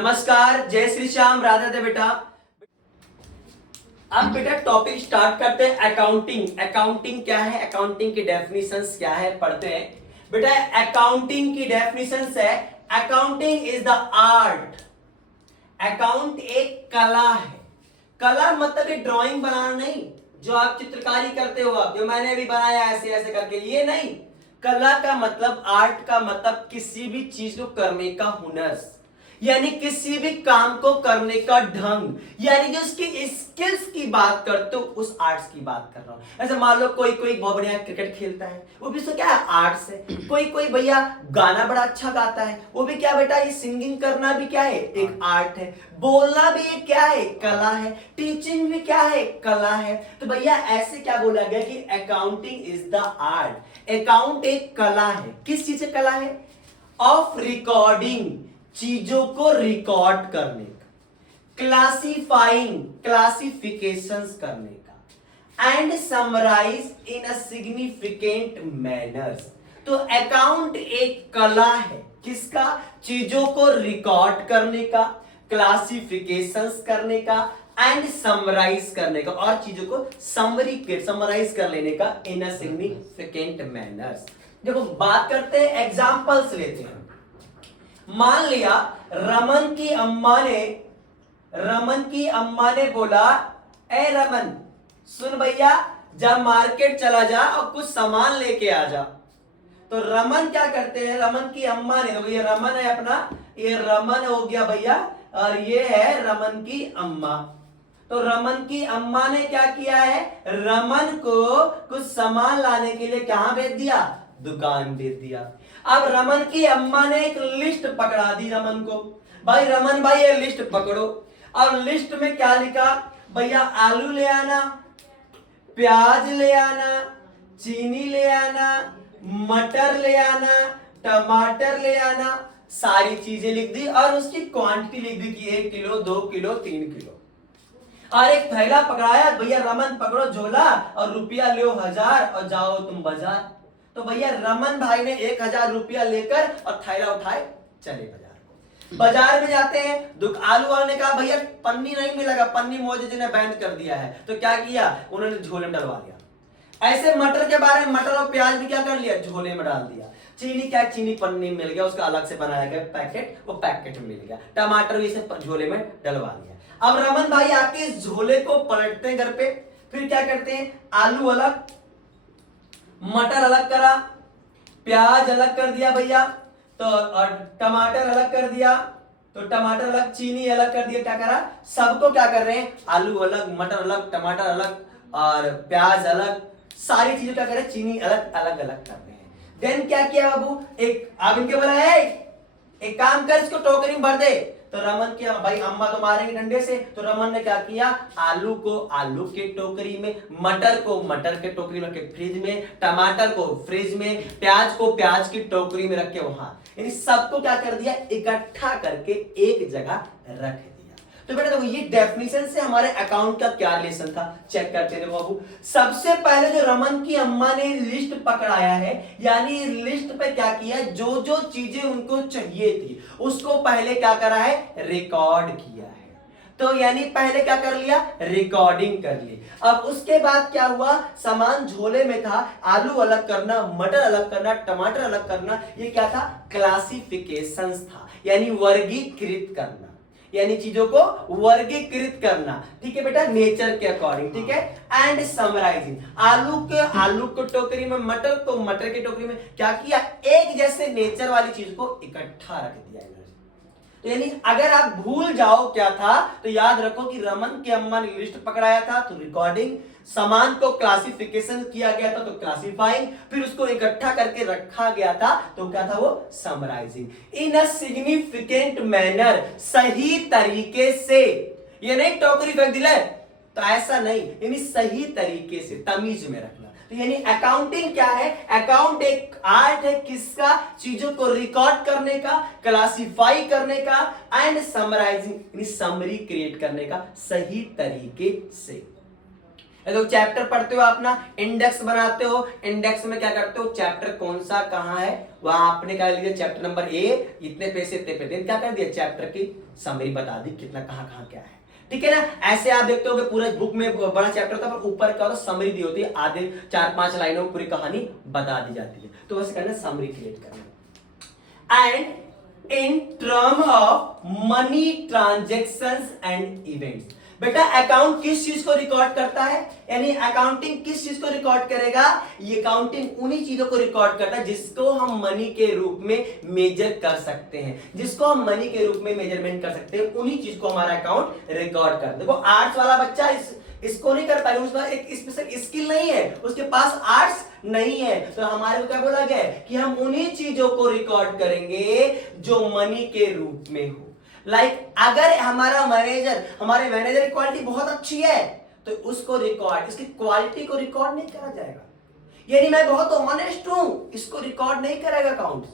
नमस्कार, जय श्री श्याम, राधे राधे बेटा। अब बेटा टॉपिक स्टार्ट करते हैं। अकाउंटिंग। अकाउंटिंग क्या है, अकाउंटिंग की डेफिनेशंस क्या है, पढ़ते हैं बेटा। अकाउंटिंग की डेफिनेशंस है, accounting is the art. Account एक कला है। कला मतलब एक ड्राइंग बनाना नहीं, जो आप चित्रकारी करते हो, आप जो मैंने अभी बनाया ऐसे ऐसे करके, ये नहीं। कला का मतलब, आर्ट का मतलब किसी भी चीज को करने का हुनर, यानी किसी भी काम को करने का ढंग, यानी जो उसकी स्किल्स की बात करते हो, उस आर्ट्स की बात कर रहा हूं। ऐसे मान लो कोई कोई बहुत बढ़िया क्रिकेट खेलता है, वो भी तो क्या है, आर्ट्स है। कोई कोई भैया गाना बड़ा अच्छा गाता है, वो भी क्या बेटा, ये सिंगिंग करना भी क्या है, एक आर्ट है। बोलना भी एक क्या है, कला है। टीचिंग भी क्या है, कला है। तो भैया ऐसे क्या बोला गया कि accounting is the art. Account एक कला है। किस चीज से कला है? ऑफ रिकॉर्डिंग, चीजों को रिकॉर्ड करने का, क्लासिफाइंग, क्लासिफिकेशंस करने का, and summarize in a significant manners. तो अकाउंट एक कला है। किसका? चीजों को रिकॉर्ड करने का, क्लासिफिकेशंस करने का, एंड समराइज करने का, और चीजों को समराइज कर लेने का इन अ सिग्निफिकेंट मैनर्स। देखो बात करते हैं, एग्जांपल्स लेते हैं। मान लिया रमन की अम्मा ने बोला, ए रमन सुन भैया, जब मार्केट चला जा और कुछ सामान लेके आ जा। तो रमन क्या करते हैं, रमन की अम्मा ने, तो ये रमन है अपना, ये रमन हो गया भैया, और ये है रमन की अम्मा। तो रमन की अम्मा ने क्या किया है, रमन को कुछ सामान लाने के लिए कहां भेज दिया, दुकान भेज दिया। अब रमन की अम्मा ने एक लिस्ट पकड़ा दी रमन को, भाई रमन भाई ये लिस्ट पकड़ो। और लिस्ट में क्या लिखा, भैया आलू ले आना, प्याज ले आना, चीनी ले आना, मटर ले आना, टमाटर ले आना, सारी चीजें लिख दी और उसकी क्वांटिटी लिख दी कि 1 किलो, 2 किलो, 3 किलो। और एक थैला पकड़ाया, भैया रमन पकड़ो झोला और रुपया लो 1000 और जाओ तुम बाजार। तो भैया रमन भाई ने 1000 रुपया लेकर और थैला उठाए चले बाजार को। बाजार में जाते हैं, आलू वाले ने कहा भैया पन्नी नहीं मिलेगा, पन्नी मोदी जी ने बैन कर दिया है। तो क्या किया, उन्होंने झोले में डलवा दिया। ऐसे मटर के बारे में, मटर और प्याज भी क्या कर लिया, झोले में डाल दिया। चीनी क्या, चीनी पन्नी मिल गया, उसका अलग से बनाया गया पैकेट, वो पैकेट मिल गया। टमाटर भी इसे झोले में डलवा दिया। अब रमन भाई आके इस झोले को पलटते हैं घर पे, फिर क्या करते हैं, आलू अलग, मटर अलग करा, प्याज अलग कर दिया भैया, तो और टमाटर अलग कर दिया, तो टमाटर अलग, चीनी अलग कर दिया। क्या करा, सबको क्या कर रहे हैं, आलू अलग, मटर अलग, टमाटर अलग और प्याज अलग, सारी चीजें क्या कर रहे हैं, चीनी अलग अलग अलग कर रहे हैं। देन क्या किया बाबू, एक आप इनके बोला है, एक काम कर, इसको टोकरी में भर दे। तो रमन की भाई अम्मा तो मारेंगे डंडे से, तो रमन ने क्या किया, आलू को आलू के टोकरी में, मटर को मटर के टोकरी में रख के फ्रिज में, टमाटर को फ्रिज में, प्याज को प्याज की टोकरी में रख के वहां, यानी सबको क्या कर दिया, इकट्ठा करके एक जगह रख दिया। तो बेटा देखो ये डेफिनेशन से हमारे अकाउंट का क्या रिलेशन था, चेक करते हैं। देखो बाबू, सबसे पहले जो रमन की अम्मा ने लिस्ट पकड़ाया है, यानी लिस्ट पे क्या किया, जो जो चीजें उनको चाहिए थी उसको पहले क्या करा है, रिकॉर्ड किया है। तो यानी पहले क्या कर लिया, रिकॉर्डिंग कर ली। अब उसके बाद क्या हुआ, सामान झोले में था, आलू अलग करना, मटर अलग करना, टमाटर अलग करना, ये क्या था, क्लासिफिकेशंस था, यानी वर्गीकृत करना, यानी चीजों को वर्गीकृत करना। ठीक है बेटा, नेचर के अकॉर्डिंग। ठीक है, एंड समराइजिंग, आलू को टोकरी में, मटर को मटर की टोकरी में, क्या किया, एक जैसे नेचर वाली चीज को इकट्ठा रख दिया। तो यानी अगर आप भूल जाओ क्या था, तो याद रखो कि रमन की अम्मा ने लिस्ट पकड़ाया था, तो रिकॉर्डिंग, सामान को क्लासिफिकेशन किया गया था तो क्लासिफाइंग, फिर उसको इकट्ठा करके रखा गया था तो क्या था, वो summarizing in a significant manner, सही तरीके से। ये नहीं टोकरी फेंक दिले, तो ऐसा नहीं, यानी सही तरीके से, तमीज में रखना। तो यानी अकाउंटिंग क्या है, अकाउंट एक आर्ट है, किसका, चीजों को रिकॉर्ड करने का, क्लासिफाई करने का, एंड समराइजिंग, यानी समरी क्रिएट करने का सही तरीके से। ये तो चैप्टर पढ़ते हो अपना, इंडेक्स बनाते हो, इंडेक्स में क्या करते हो, चैप्टर कौन सा कहां है वहां आपने क्या लिया, चैप्टर नंबर ए इतने पैसे इतने पे, क्या कर दिया, चैप्टर की समरी बता दी कितना कहां कहां क्या है। ठीक है ना। ऐसे आप देखते हो कि पूरा बुक में बड़ा चैप्टर होता है पर ऊपर क्या होता है, समरी दी होती है, आधे 4-5 लाइनों में पूरी कहानी बता दी जाती है। तो वैसे करना, समरी क्रिएट करना। And in term of money transactions and events, बेटा अकाउंट किस चीज को रिकॉर्ड करता है, यानी अकाउंटिंग किस चीज को रिकॉर्ड करेगा, ये अकाउंटिंग उन्हीं चीजों को रिकॉर्ड करता है जिसको हम मनी के रूप में मेजर कर सकते हैं, जिसको हम मनी के रूप में मेजरमेंट कर सकते हैं, उन्हीं चीज को हमारा अकाउंट रिकॉर्ड करता है। देखो आर्ट्स वाला बच्चा इसको नहीं कर पाएगा, उसका एक स्पेशल स्किल नहीं है, उसके पास आर्ट्स नहीं है, तो हमारे को क्या बोला गया है कि हम उन्हीं चीजों को रिकॉर्ड करेंगे जो मनी के रूप में हो। अगर हमारे मैनेजर की क्वालिटी बहुत अच्छी है तो उसको रिकॉर्ड, इसकी क्वालिटी को रिकॉर्ड नहीं करा जाएगा। यानी मैं बहुत ऑनेस्ट हूं, इसको रिकॉर्ड नहीं करेगा अकाउंट।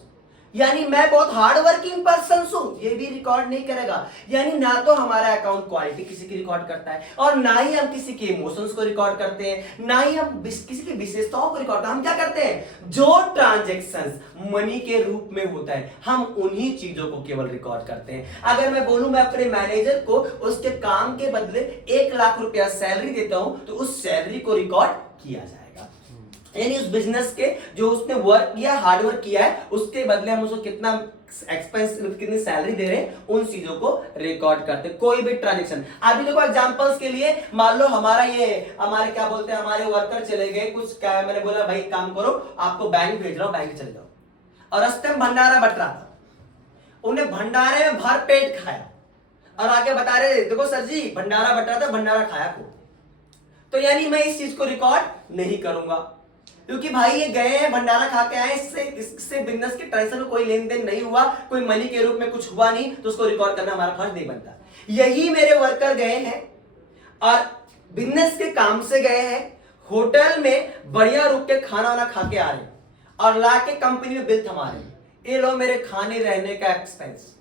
यानी मैं बहुत हार्ड वर्किंग पर्सन हूं, ये भी रिकॉर्ड नहीं करेगा। यानी ना तो हमारा अकाउंट क्वालिटी किसी की रिकॉर्ड करता है और ना ही हम किसी के इमोशंस को रिकॉर्ड करते हैं, ना ही हम किसी की विशेषताओं को रिकॉर्ड करते हैं। हम क्या करते हैं, जो ट्रांजैक्शंस मनी के रूप में होता है हम उन्हीं चीजों को केवल रिकॉर्ड करते हैं। अगर मैं बोलूं मैं अपने मैनेजर को उसके काम के बदले 1 लाख रुपया सैलरी देता हूं तो उस सैलरी को रिकॉर्ड किया जाएगा। यानी उस बिजनेस के जो उसने वर्क किया, हार्ड वर्क किया है, उसके बदले हम उसको कितना एक्सपेंस, कितनी सैलरी दे रहे हैं, उन चीजों को रिकॉर्ड करते हैं। कोई भी ट्रांजेक्शन, अभी देखो एग्जांपल्स के लिए मान लो हमारे क्या बोलते हैं, हमारे वर्कर चले गए कुछ, क्या मैंने बोला भाई काम करो, आपको बैंक भेज रहा हूं, बैंक चले जाओ, और रास्ते में भंडारा बट रहा था, उन्हें भंडारे में भर पेट खाया और आके बता रहे देखो सर जी भंडारा बट रहा था, भंडारा खाया को, तो यानी मैं इस चीज को रिकॉर्ड नहीं करूंगा क्योंकि भाई ये गए हैं भंडारा खा के आए, इससे बिजनेस के ट्रांजेक्शन में कोई लेन देन नहीं हुआ, कोई मनी के रूप में कुछ हुआ नहीं, तो उसको रिकॉर्ड करना हमारा फर्ज नहीं बनता। यही मेरे वर्कर गए हैं और बिजनेस के काम से गए हैं, होटल में बढ़िया रुक के खाना वाना खा के आ रहे हैं और ला के कंपनी में बिल थमा रहे हैं, ये लो मेरे खाने रहने का एक्सपेंस,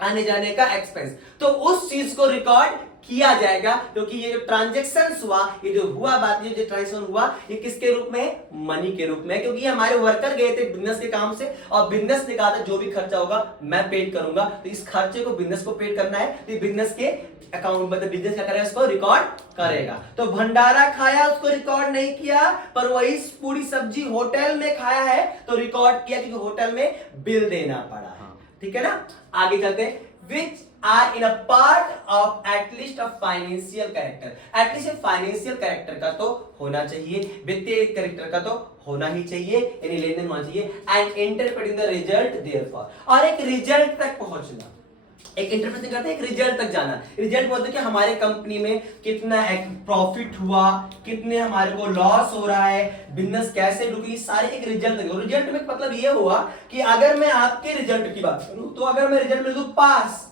आने जाने का एक्सपेंस, तो उस चीज को रिकॉर्ड किया जाएगा क्योंकि ये जो ट्रांजैक्शन हुआ, ये जो हुआ बात, ये जो ट्रांजैक्शन हुआ, ये किसके रूप में, मनी के रूप में, क्योंकि ये हमारे वर्कर गए थे बिजनेस के काम से और बिजनेस ने कहा था जो भी खर्चा होगा मैं पेड करूंगा, तो इस खर्चे को बिजनेस को पेड करना है, तो बिजनेस के अकाउंट मतलब बिजनेस क्या करेगा, उसको रिकॉर्ड करेगा। तो भंडारा खाया उसको रिकॉर्ड नहीं किया, पर वही पूरी सब्जी होटल में खाया है तो रिकॉर्ड किया क्योंकि होटल में बिल देना पड़ा है। ठीक है ना, आगे चलते हैं। Which are in a part of at least a financial character, at least एक फाइनेंशियल कैरेक्टर का तो होना चाहिए, वित्तीय कैरेक्टर का तो होना ही चाहिए, यानी लेन देन होना चाहिए, and interpreting the result therefore, और एक रिजल्ट तक पहुंचना, एक इंटरप्रेट करते हैं, एक रिजल्ट तक जाना। रिजल्ट बोलते हैं कि हमारे कंपनी में कितना प्रॉफिट हुआ, कितने हमारे को लॉस हो रहा है, बिजनेस कैसे डूबी, सारे एक रिजल्ट तक। रिजल्ट में मतलब ये हुआ कि अगर मैं आपके रिजल्ट की बात करूं तो अगर मैं रिजल्ट में लिखूं पास,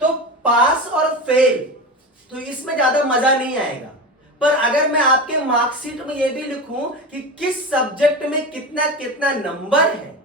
तो पास और फेल, तो इसमें ज्यादा मजा नहीं आएगा। पर अगर मैं आपके मार्कशीट में ये भी लिखूं कि किस सब्जेक्ट में कितना कितना नंबर है,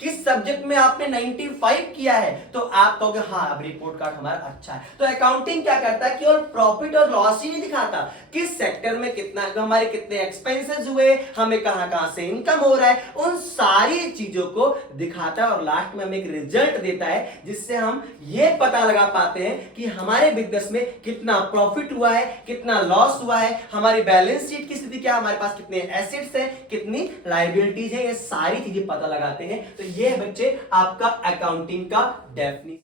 किस सब्जेक्ट में आपने 95 किया है, तो आप कहोगे हाँ अब रिपोर्ट कार्ड हमारा अच्छा है। तो अकाउंटिंग क्या करता है, केवल प्रॉफिट और लॉस ही नहीं दिखाता, किस सेक्टर में कितना, हमारे कितने एक्सपेंसेस हुए, हमें कहां कहां से इनकम हो रहा है, उन सारी चीजों को दिखाता है और लास्ट में हमें एक रिजल्ट देता है जिससे हम ये पता लगा पाते हैं कि हमारे बिजनेस में कितना प्रॉफिट हुआ है, कितना लॉस हुआ है, हमारी बैलेंस शीट की स्थिति क्या, हमारे पास कितने एसेट्स हैं, कितनी लायबिलिटीज है, ये सारी चीजें पता लगाते हैं। तो ये बच्चे आपका अकाउंटिंग का डेफिनेशन।